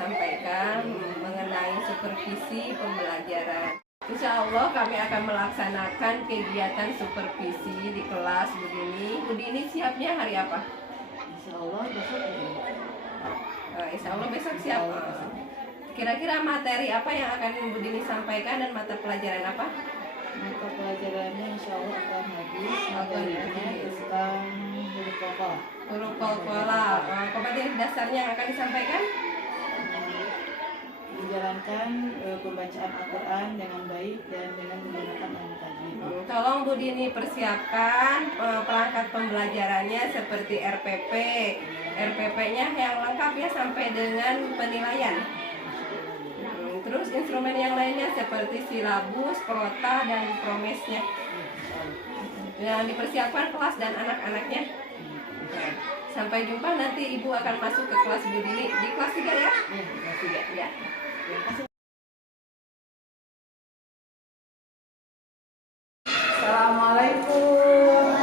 sampaikan mengenai supervisi pembelajaran. Insya Allah kami akan melaksanakan kegiatan supervisi di kelas Bu Dini. Bu Dini siapnya hari apa? Insya Allah besok. Insya Allah besok siap. Kira-kira materi apa yang akan Bu Dini sampaikan dan mata pelajaran apa? Mata pelajarannya insya Allah akan habis. Tentang huruf pokok. Huruf pokok. Kompetensi dasarnya yang akan disampaikan? Menjalankan pembacaan Al-Quran dengan baik dan dengan menggunakan ilmu tajwid. Tolong Bu Dini persiapkan perangkat pembelajarannya seperti RPP. RPP-nya yang lengkap ya sampai dengan penilaian. Terus instrumen yang lainnya seperti silabus, prota, dan promesnya. Yang dipersiapkan kelas dan anak-anaknya. Sampai jumpa, nanti Ibu akan masuk ke kelas Bu Dini di kelas 3 ya? Kelas 3. Ya. Assalamualaikum.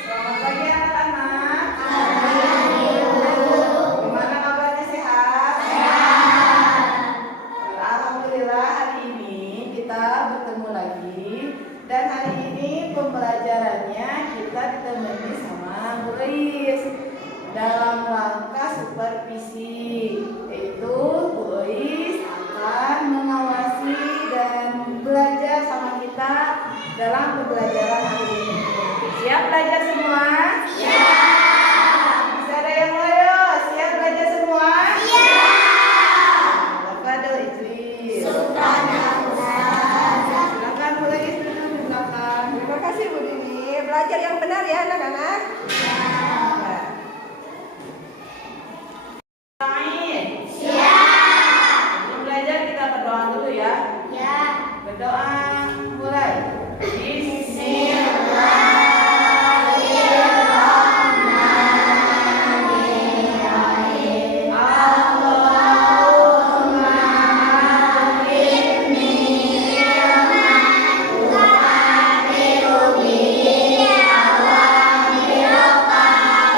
Selamat pagi anak-anak. Gimana kabarnya, sehat? Alhamdulillah, hari ini kita bertemu lagi. Dan hari ini pembelajarannya kita ditemani sama Bu Ois dalam rangka supervisi, yaitu Bu Ois akan mengawasi dan belajar sama kita dalam pembelajaran hari ini. Siap belajar semua? Siap. Bisa ada yang loyo? Siap belajar semua? Siap. Tafadhol Idris. Silakan Bu Ois duduk di belakang. Terima kasih Bu Dini. Belajar yang benar ya anak-anak. Sebelum belajar kita berdoa dulu ya. Berdoa mulai. Bismillahirrahmanirrahim. Allahumma aghfirni tu'atiru bihi awamiraka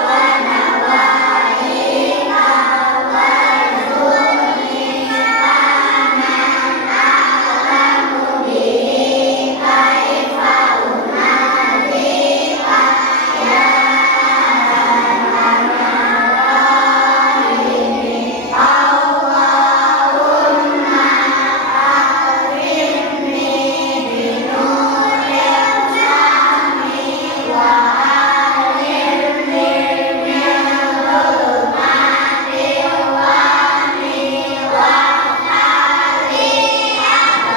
wa nawaika warzuqni faman a'lamu bihi kaifa unadika ya Allahumma akrimni binuril jami wa alimni min dhulumati wahmi wa htali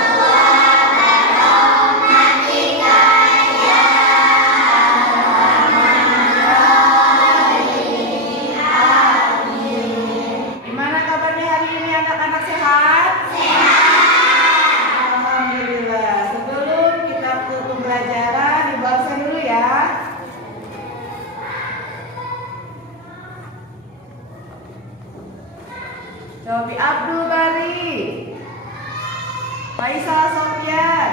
abwaaba rahmatika ya Gimana kabarnya hari ini anak-anak sehat? Alhamdulillah. Sebelum kita ke pembelajaran, dibaca dulu ya. Cobi Abdul Bari, Faisal Sofyan,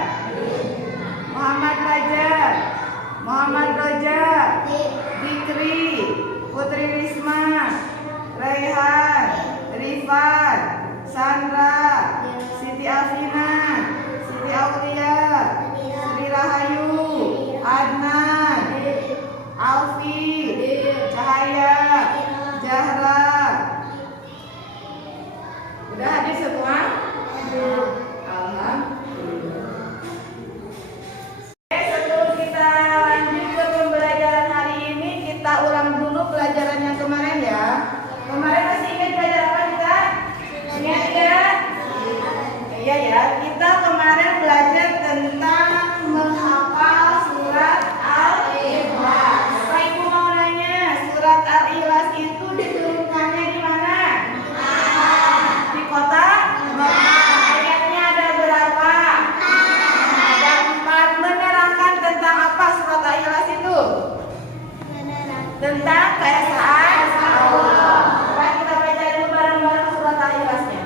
Muhammad Fajar, Muhammad Roja, Dikri, Putri Risma, Raihan, Rifan, Sandra, Siti Afina, Siti Aulia, Sri Rahayu, Adnan, Alfi, Cahaya, Zahra. Udah hadir semua? Alhamdulillah. Sebelum kita lanjut ke pembelajaran hari ini, kita ulang dulu pelajaran yang kemarin ya. Kemarin masih ingat belajar apa kita? Ingat ya? Iya ya, kita kemarin belajar tentang menghafal surat Al-Ikhlas. Bapak Ibu mau nanya, surat Al-Ikhlas itu diturunkannya di mana? Di kota Mekah. Ayatnya ada berapa? Ada 4. Menerangkan tentang apa surat Al-Ikhlas itu? Tentang keesaan Allah. Mari kita baca dulu bareng-bareng surat Al-Ikhlasnya.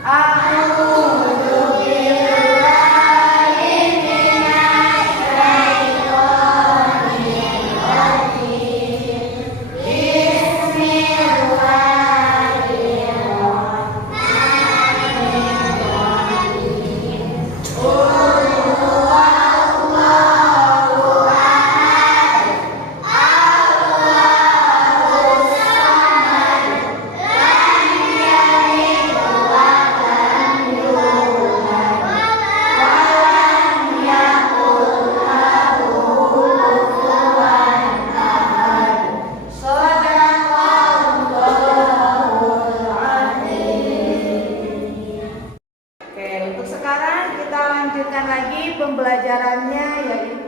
A'udzu billahi minasy syaithanir rajim.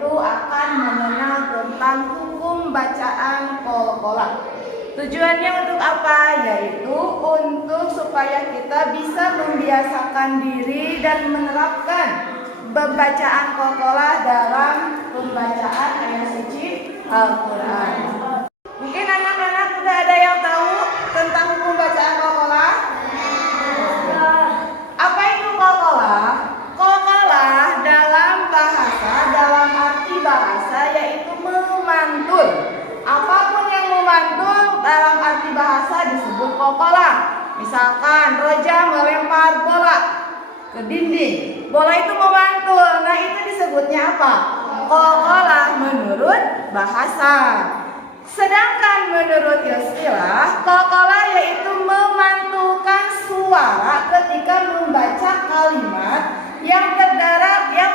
yaitu akan mengenal tentang hukum bacaan qolqalah. Tujuannya untuk apa? Yaitu untuk supaya kita bisa membiasakan diri dan menerapkan pembacaan qolqalah dalam pembacaan ayat suci Al-Quran. Mungkin anak-anak sudah ada yang tahu tentang hukum bacaan qolqalah? Apa itu qolqalah? Qolqalah dalam bahasa, dalam arti bahasa yaitu memantul. Apapun yang memantul dalam arti bahasa disebut qolqalah. Misalkan Roja melempar bola ke dinding, bola itu memantul. Nah, itu disebutnya apa? Qolqalah menurut bahasa. Sedangkan menurut istilah, qolqalah yaitu memantulkan suara ketika membaca kalimat yang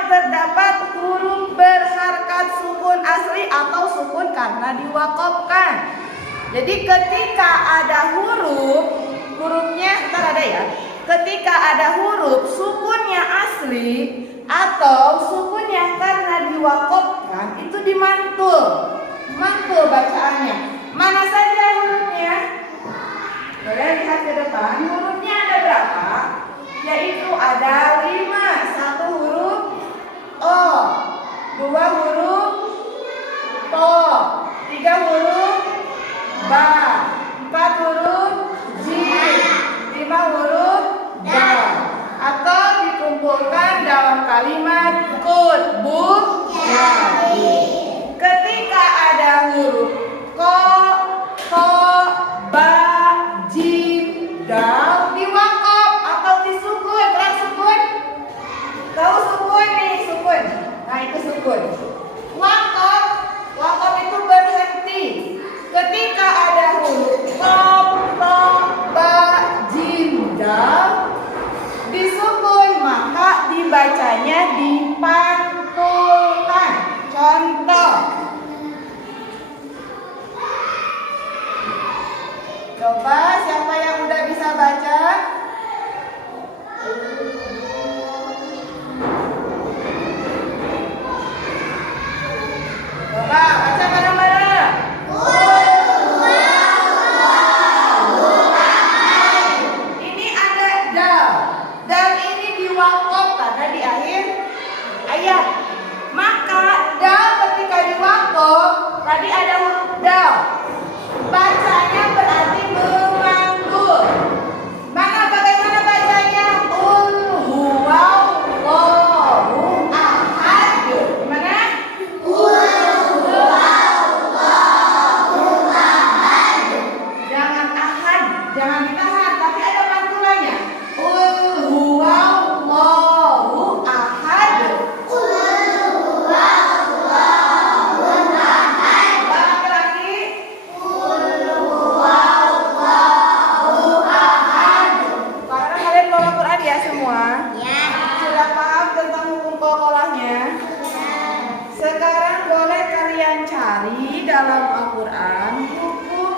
terdapat huruf berharkat sukun asli atau sukun karena diwakofkan. Jadi ketika ada hurufnya ntar ada ya. Ketika ada huruf sukunnya asli atau sukunnya karena diwakofkan, itu dimantul. Mantul bacaannya. Mana saja hurufnya? Boleh lihat ke depan. Hurufnya ada berapa? Yaitu ada 5. 1 huruf O, 2 huruf To, 3 huruf Ba, 4 huruf Jim, 5 huruf Dal. Atau dikumpulkan dalam kalimat kutbul jadi. Ketika ada huruf Ko, To, Ba, Jim, Dal diwakaf atau disukun. Terang sukun? Tahu sukun nih, sukun. Nah, itu sukun. Wakaf itu berhenti. Ketika ada huruf Ko, To, Ba, Jim, Dal disukun, maka dibacanya dipantulkan. Contoh. Coba siapa yang udah bisa baca? Coba baca bareng-bareng. Ini ada dal. Dal ini diwakaf karena di akhir ayat. Maka dal ketika diwakaf, tadi ada huruf dal. Bacanya berarti memanggul. Bagaimana bacanya? Huwallahu ahad. Gimana? Huwallahu ahad. Jangan ahad, jangan ditahan, tapi ada pantulannya. Huwallahu ahad. Sekarang boleh kalian cari dalam Al-Quran hukum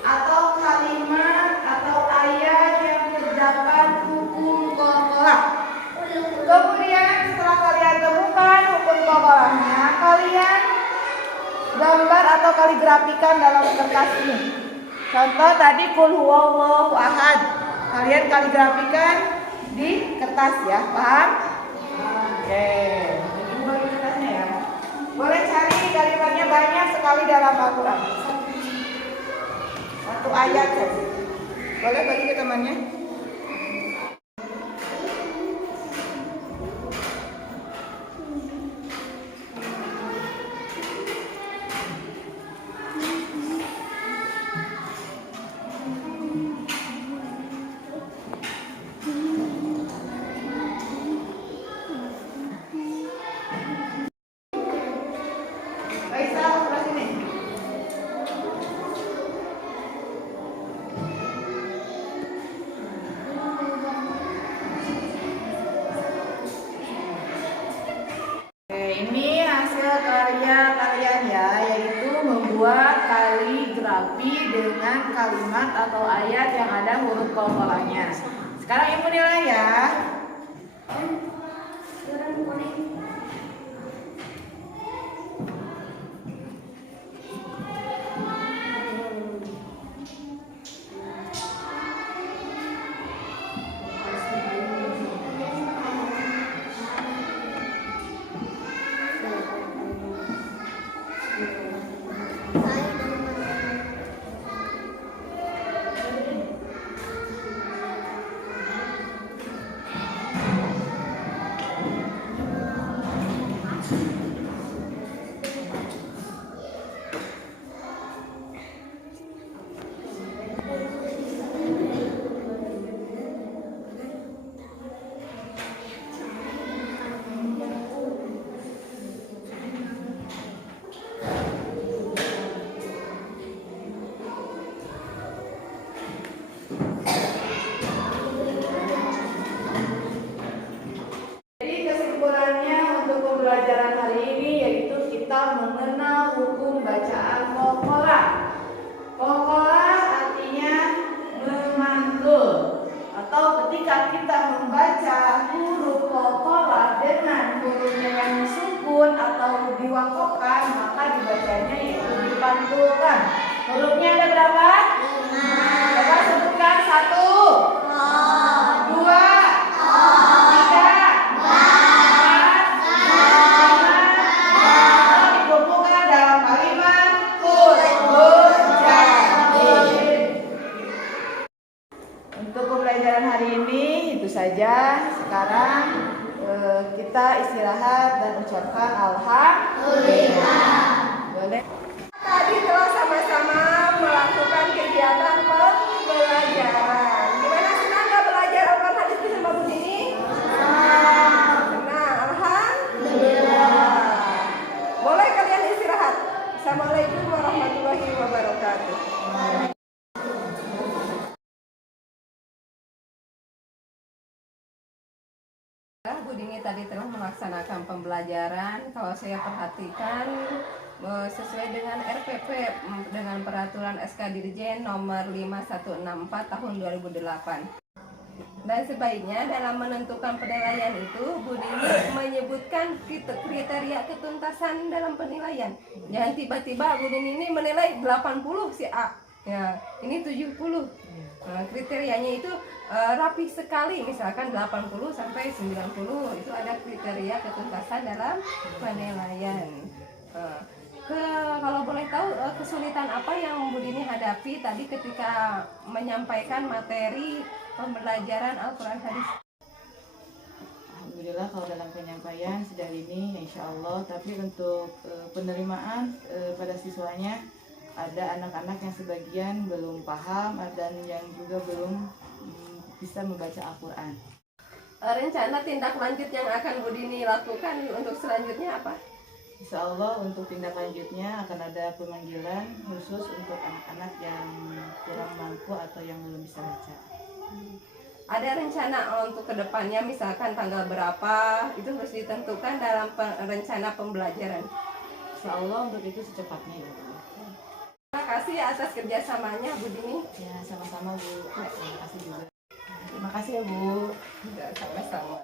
atau kalimat atau ayat yang terdapat hukum qolqalah. Kemudian setelah kalian temukan hukum qolqalahnya, kalian gambar atau kaligrafikan dalam kertas ini. Contoh tadi qul huwallahu ahad. Kalian kaligrafikan di kertas ya, paham? Oke. Boleh cari kalimatnya banyak sekali dalam Al-Quran. Satu ayat saja. Boleh bagi ke temannya. Ini hasil karya kalian ya, yaitu membuat kaligrafi dengan kalimat atau ayat yang ada huruf qolqalahnya. Sekarang ibu nilai ya. kita mengenal hukum bacaan qalqalah. Qalqalah artinya memantul, atau ketika kita membaca huruf qalqalah dengan hurufnya yang sukun atau diwakafkan, maka dibacanya yaitu dipantulkan. Hurufnya ada berapa? 5. Coba sebutkan 1, 2, 3, 4, 5. Dikumpulkan dalam kalimat Untuk pembelajaran hari ini itu saja. Sekarang kita istirahat dan ucapkan alhamdulillah. Boleh. Tadi telah sama-sama melakukan kegiatan pembelajaran. Gimana, senang nggak belajar Al-Quran hadis bersama Bu Dini? Senang, alhamdulillah. Boleh kalian istirahat. Assalamualaikum warahmatullahi wabarakatuh. Bu Dini tadi telah melaksanakan pembelajaran. Kalau saya perhatikan sesuai dengan RPP, dengan peraturan SK Dirjen nomor 5164 tahun 2008. Dan sebaiknya dalam menentukan penilaian itu Bu Dini menyebutkan kriteria ketuntasan dalam penilaian. Jangan tiba-tiba Bu Dini ini menilai 80 si A, ya ini 70. Kriterianya itu rapi sekali, misalkan 80 sampai 90 itu ada kriteria ketuntasan dalam penilaian. Kalau boleh tahu kesulitan apa yang Bu Dini hadapi tadi ketika menyampaikan materi pembelajaran Al-Quran hadis? Alhamdulillah kalau dalam penyampaian sejauh ini insya Allah, tapi untuk penerimaan pada siswanya ada anak-anak yang sebagian belum paham dan yang juga belum bisa membaca Al-Quran. Rencana tindak lanjut yang akan Bu Dini lakukan untuk selanjutnya apa? Insya Allah untuk tindak lanjutnya akan ada pemanggilan khusus untuk anak-anak yang kurang mampu atau yang belum bisa baca. Ada rencana untuk kedepannya, misalkan tanggal berapa, itu harus ditentukan dalam rencana pembelajaran. Insya Allah untuk itu secepatnya ya. Terima kasih atas kerjasamanya Bu Dini. Ya sama-sama Bu, terima kasih juga. Terima kasih ya Bu. Sama-sama.